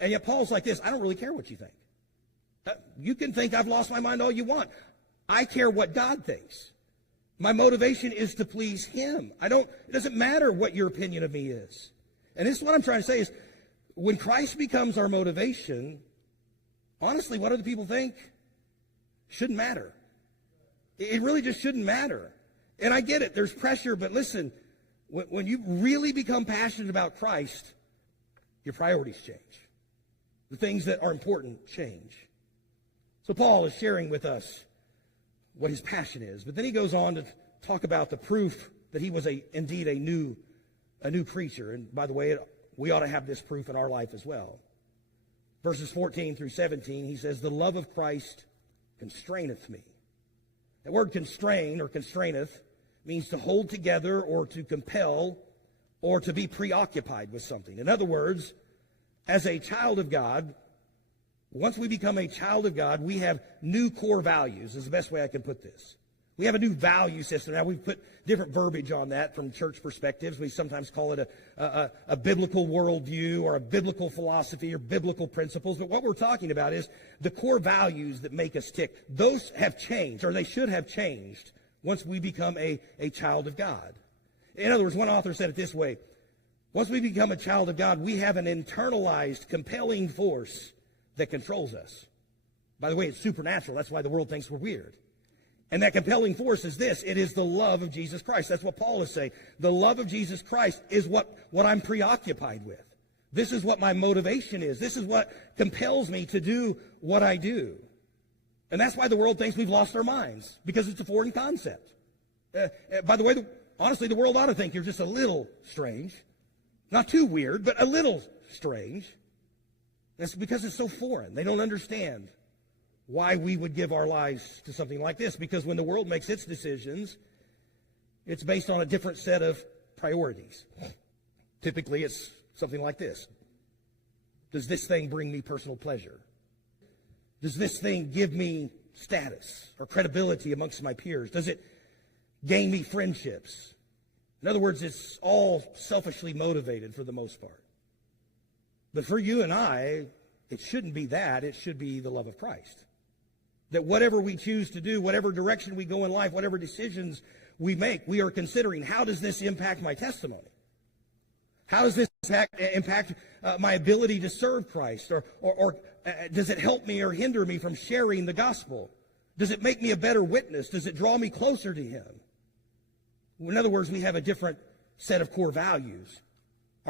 And yet Paul's like this, I don't really care what you think. You can think I've lost my mind all you want. I care what God thinks. My motivation is to please him. It doesn't matter what your opinion of me is. And this is what I'm trying to say is, when Christ becomes our motivation, honestly, what other people think shouldn't matter. It really just shouldn't matter. And I get it, there's pressure, but listen, when you really become passionate about Christ, your priorities change. The things that are important change. So Paul is sharing with us what his passion is, but then he goes on to talk about the proof that he was indeed a new creature. And by the way, we ought to have this proof in our life as well. Verses 14 through 17, he says, the love of Christ constraineth me. The word constrain or constraineth means to hold together or to compel or to be preoccupied with something. In other words, as a child of God, once we become a child of God, we have new core values, is the best way I can put this. We have a new value system. Now, we've put different verbiage on that from church perspectives. We sometimes call it a biblical worldview or a biblical philosophy or biblical principles. But what we're talking about is the core values that make us tick. Those have changed, or they should have changed, once we become a child of God. In other words, one author said it this way. Once we become a child of God, we have an internalized, compelling force that controls us. By the way, it's supernatural. That's why the world thinks we're weird. And that compelling force is this. It is the love of Jesus Christ. That's what Paul is saying. The love of Jesus Christ is what I'm preoccupied with. This is what my motivation is. This is what compels me to do what I do. And that's why the world thinks we've lost our minds, because it's a foreign concept. By the way, honestly, the world ought to think you're just a little strange. Not too weird, but a little strange. That's because it's so foreign. They don't understand why we would give our lives to something like this. Because when the world makes its decisions, it's based on a different set of priorities. Typically, it's something like this. Does this thing bring me personal pleasure? Does this thing give me status or credibility amongst my peers? Does it gain me friendships? In other words, it's all selfishly motivated for the most part. But for you and I, it shouldn't be that. It should be the love of Christ. That whatever we choose to do, whatever direction we go in life, whatever decisions we make, we are considering, how does this impact my testimony? How does this impact my ability to serve Christ? Or does it help me or hinder me from sharing the gospel? Does it make me a better witness? Does it draw me closer to him? In other words, we have a different set of core values.